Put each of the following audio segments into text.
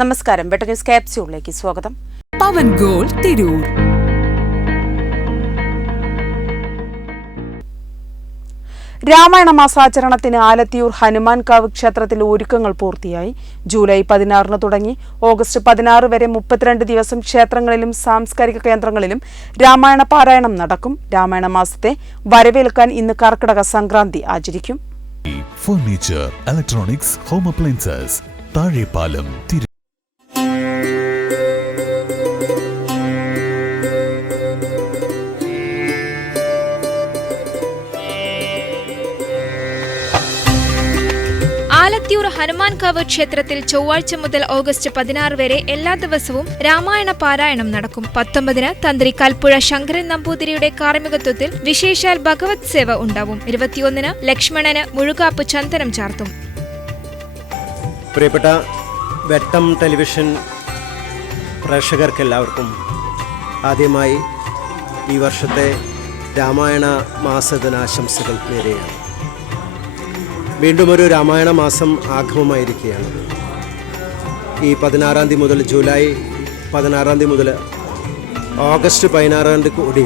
നമസ്കാരം. വെട്ട ന്യൂസ് ക്യാപ്സ്യൂളിലേക്ക് സ്വാഗതം. പവൻ ഗോൾ തിരൂർ. രാമായണ മാസാചരണത്തിന് ആലത്തിയൂർ ഹനുമാൻകാവ് ക്ഷേത്രത്തിൽ ഒരുക്കങ്ങൾ പൂർത്തിയായി. ജൂലൈ പതിനാറിന് തുടങ്ങി. ഓഗസ്റ്റ് പതിനാറ് വരെ മുപ്പത്തിരണ്ട് ദിവസം ക്ഷേത്രങ്ങളിലും സാംസ്കാരിക കേന്ദ്രങ്ങളിലും രാമായണ പാരായണം നടക്കും. രാമായണ മാസത്തെ വരവേൽക്കാൻ ഇന്ന് കർക്കിടക സംക്രാന്തി ആചരിക്കും. Furniture electronics home appliances Thazhepalam തിരു ഹനുമാൻ ഹനുമാൻകാവ് ക്ഷേത്രത്തിൽ ചൊവ്വാഴ്ച മുതൽ ഓഗസ്റ്റ് പതിനാറ് വരെ എല്ലാ ദിവസവും രാമായണ പാരായണം നടക്കും. പത്തൊമ്പതിന് തന്ത്രി കൽപ്പുഴ ശങ്കരൻ നമ്പൂതിരിയുടെ കാർമ്മികത്വത്തിൽ വിശേഷാൽ ഭഗവത് സേവ ഉണ്ടാവും. ഇരുപത്തിയൊന്നിന് ലക്ഷ്മണന് മുഴുകാപ്പ് ചന്ദനം ചാർത്തും. പ്രിയപ്പെട്ട വെട്ടം ടെലിവിഷൻ പ്രേക്ഷകർക്കെല്ലാവർക്കും ആദ്യമായി ഈ വർഷത്തെ രാമായണ മാസദിനാശംസകൾ നേരെയാണ്. വീണ്ടും ഒരു രാമായണ മാസം ആഗമമായിരിക്കുകയാണ്. ഈ പതിനാറാം തീയതി മുതൽ ജൂലൈ പതിനാറാം തീയതി മുതൽ ഓഗസ്റ്റ് പതിനാറാം തീയതി കൂടി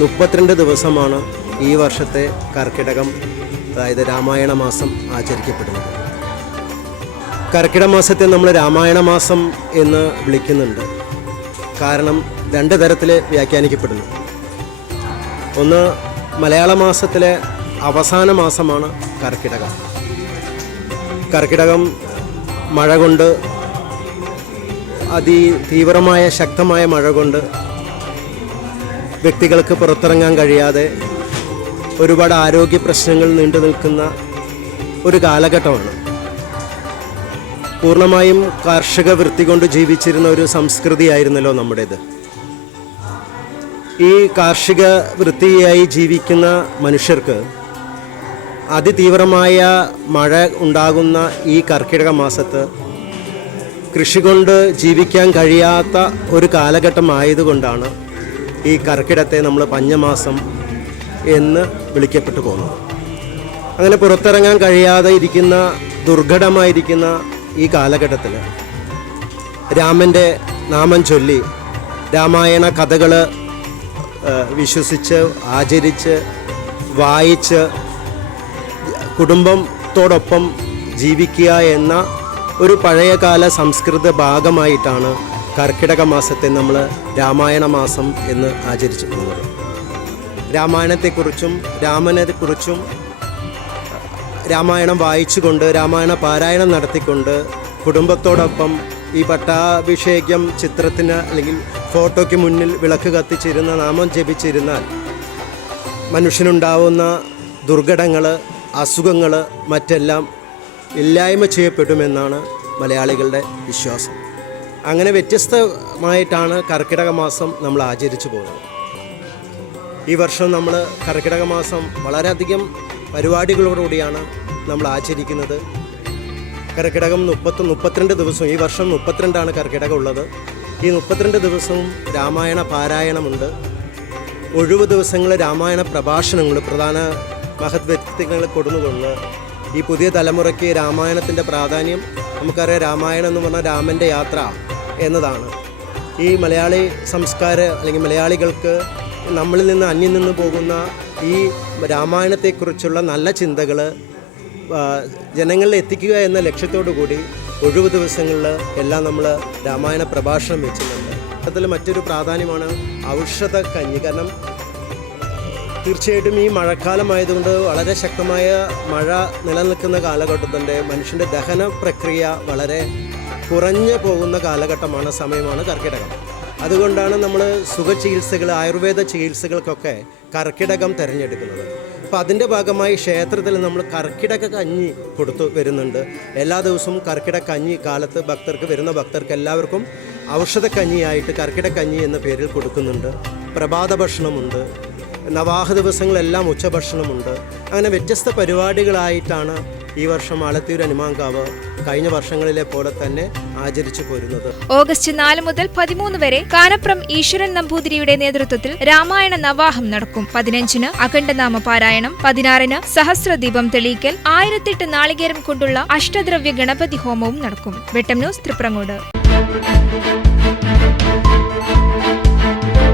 മുപ്പത്തിരണ്ട് ദിവസമാണ് ഈ വർഷത്തെ കർക്കിടകം അതായത് രാമായണ മാസം ആചരിക്കപ്പെടുന്നത്. കർക്കിടക മാസത്തെ നമ്മൾ രാമായണ മാസം എന്ന് വിളിക്കുന്നുണ്ട്. കാരണം രണ്ട് തരത്തിൽ വ്യാഖ്യാനിക്കപ്പെടുന്നു. ഒന്ന് മലയാള മാസത്തിലെ അവസാന മാസമാണ് കർക്കിടകം. കർക്കിടകം മഴ കൊണ്ട് അതി തീവ്രമായ ശക്തമായ മഴ കൊണ്ട് വ്യക്തികൾക്ക് പുറത്തിറങ്ങാൻ കഴിയാതെ ഒരുപാട് ആരോഗ്യ പ്രശ്നങ്ങൾ നീണ്ടു നിൽക്കുന്ന ഒരു കാലഘട്ടമാണ്. പൂർണമായും കാർഷിക വൃത്തി കൊണ്ട് ജീവിച്ചിരുന്ന ഒരു സംസ്കൃതിയായിരുന്നല്ലോ നമ്മുടേത്. ഈ കാർഷിക വൃത്തിയായി ജീവിക്കുന്ന മനുഷ്യർക്ക് അതിതീവ്രമായ മഴ ഉണ്ടാകുന്ന ഈ കർക്കിടക മാസത്ത് കൃഷി കൊണ്ട് ജീവിക്കാൻ കഴിയാത്ത ഒരു കാലഘട്ടം ആയതുകൊണ്ടാണ് ഈ കർക്കിടത്തെ നമ്മൾ പഞ്ഞമാസം എന്ന് വിളിക്കപ്പെട്ടു പോകുന്നത്. അങ്ങനെ പുറത്തിറങ്ങാൻ കഴിയാതെ ഇരിക്കുന്ന ദുർഘടമായിരിക്കുന്ന ഈ കാലഘട്ടത്തിൽ രാമന്റെ നാമം ചൊല്ലി രാമായണ കഥകൾ വിശ്വസിച്ച് ആചരിച്ച് വായിച്ച് കുടുംബത്തോടൊപ്പം ജീവിക്കുക എന്ന ഒരു പഴയകാല സംസ്കൃത ഭാഗമായിട്ടാണ് കർക്കിടക മാസത്തെ നമ്മൾ രാമായണ മാസം എന്ന് ആചരിച്ചു പോകുന്നത് രാമായണത്തെക്കുറിച്ചും രാമനെക്കുറിച്ചും രാമായണം വായിച്ചുകൊണ്ട് രാമായണ പാരായണം നടത്തിക്കൊണ്ട് കുടുംബത്തോടൊപ്പം ഈ പട്ടാഭിഷേകം ചിത്രത്തിന് അല്ലെങ്കിൽ ഫോട്ടോയ്ക്ക് മുന്നിൽ വിളക്ക് കത്തിച്ചിരുന്ന നാമം ജപിച്ചിരുന്നാൽ മനുഷ്യനുണ്ടാവുന്ന ദുർഘടങ്ങൾ അസുഖങ്ങൾ മറ്റെല്ലാം ഇല്ലായ്മ ചെയ്യപ്പെടുമെന്നാണ് മലയാളികളുടെ വിശ്വാസം. അങ്ങനെ വ്യത്യസ്തമായിട്ടാണ് കർക്കിടക മാസം നമ്മൾ ആചരിച്ചു പോകുന്നത്. ഈ വർഷം നമ്മൾ കർക്കിടക മാസം വളരെയധികം പരിപാടികളോടുകൂടിയാണ് നമ്മൾ ആചരിക്കുന്നത്. കർക്കിടകം മുപ്പത്തി മുപ്പത്തിരണ്ട് ദിവസവും ഈ വർഷം മുപ്പത്തിരണ്ടാണ് കർക്കിടകം ഉള്ളത്. ഈ മുപ്പത്തിരണ്ട് ദിവസവും രാമായണ പാരായണമുണ്ട്. ഒഴിവ് ദിവസങ്ങൾ രാമായണ പ്രഭാഷണങ്ങൾ പ്രധാന മഹത് വ്യക്തിത്വങ്ങളിൽ കൊടുന്നുകൊണ്ട് ഈ പുതിയ തലമുറയ്ക്ക് രാമായണത്തിന്റെ പ്രാധാന്യം നമുക്കറിയാം രാമായണം എന്ന് പറഞ്ഞാൽ രാമന്റെ യാത്ര എന്നതാണ്. ഈ മലയാളി സംസ്കാര അല്ലെങ്കിൽ മലയാളികൾക്ക് നമ്മളിൽ നിന്ന് അന്യം നിന്ന് പോകുന്ന ഈ രാമായണത്തെക്കുറിച്ചുള്ള നല്ല ചിന്തകൾ ജനങ്ങളിൽ എത്തിക്കുക എന്ന ലക്ഷ്യത്തോടു കൂടി ഒഴിവ് ദിവസങ്ങളിൽ എല്ലാം നമ്മൾ രാമായണ പ്രഭാഷണം വെച്ചിട്ടുണ്ട്. അതിൽ മറ്റൊരു പ്രാധാന്യമാണ് ഔഷധ കഞ്ഞി. കാരണം തീർച്ചയായിട്ടും ഈ മഴക്കാലമായതുകൊണ്ട് വളരെ ശക്തമായ മഴ നിലനിൽക്കുന്ന കാലഘട്ടത്തിന്റെ മനുഷ്യന്റെ ദഹന പ്രക്രിയ വളരെ കുറഞ്ഞു പോകുന്ന കാലഘട്ടമാണ് സമയമാണ് കർക്കിടകം. അതുകൊണ്ടാണ് നമ്മൾ സുഖചികിത്സകൾ ആയുർവേദ ചികിത്സകൾക്കൊക്കെ കർക്കിടകം തിരഞ്ഞെടുക്കുന്നത്. അപ്പോൾ അതിന്റെ ഭാഗമായി ക്ഷേത്രത്തിൽ നമ്മൾ കർക്കിടക കഞ്ഞി കൊടുത്തു വരുന്നുണ്ട്. എല്ലാ ദിവസവും കർക്കിടക കഞ്ഞി കാലത്ത് ഭക്തർക്ക് വരുന്ന ഭക്തർക്ക് എല്ലാവർക്കും ഔഷധ കഞ്ഞിയായിട്ട് കർക്കിടക കഞ്ഞി എന്ന പേരിൽ കൊടുക്കുന്നുണ്ട്. പ്രഭാത ഭക്ഷണമുണ്ട്. നവാഹ ദിവസങ്ങളെല്ലാം ഉച്ചഭക്ഷണമുണ്ട്. അങ്ങനെ വ്യത്യസ്ത പരിപാടികളായിട്ടാണ് ഈ വർഷം ആലത്തൂർ അനുമാങ്കാവ് കഴിഞ്ഞ വർഷങ്ങളിലെ പോലെ തന്നെ ആചരിച്ചു പോരുന്നത്. ഓഗസ്റ്റ് നാല് മുതൽ പതിമൂന്ന് വരെ കാനപ്രം ഈശ്വരൻ നമ്പൂതിരിയുടെ നേതൃത്വത്തിൽ രാമായണ നവാഹം നടക്കും. പതിനഞ്ചിന് അഖണ്ഡനാമ പാരായണം പതിനാറിന് സഹസ്രദീപം തെളിയിക്കൽ ആയിരത്തെട്ട് നാളികേരം കൊണ്ടുള്ള അഷ്ടദ്രവ്യ ഗണപതി ഹോമവും നടക്കും. വെട്ടം ന്യൂസ് തൃപ്രങ്ങോട്.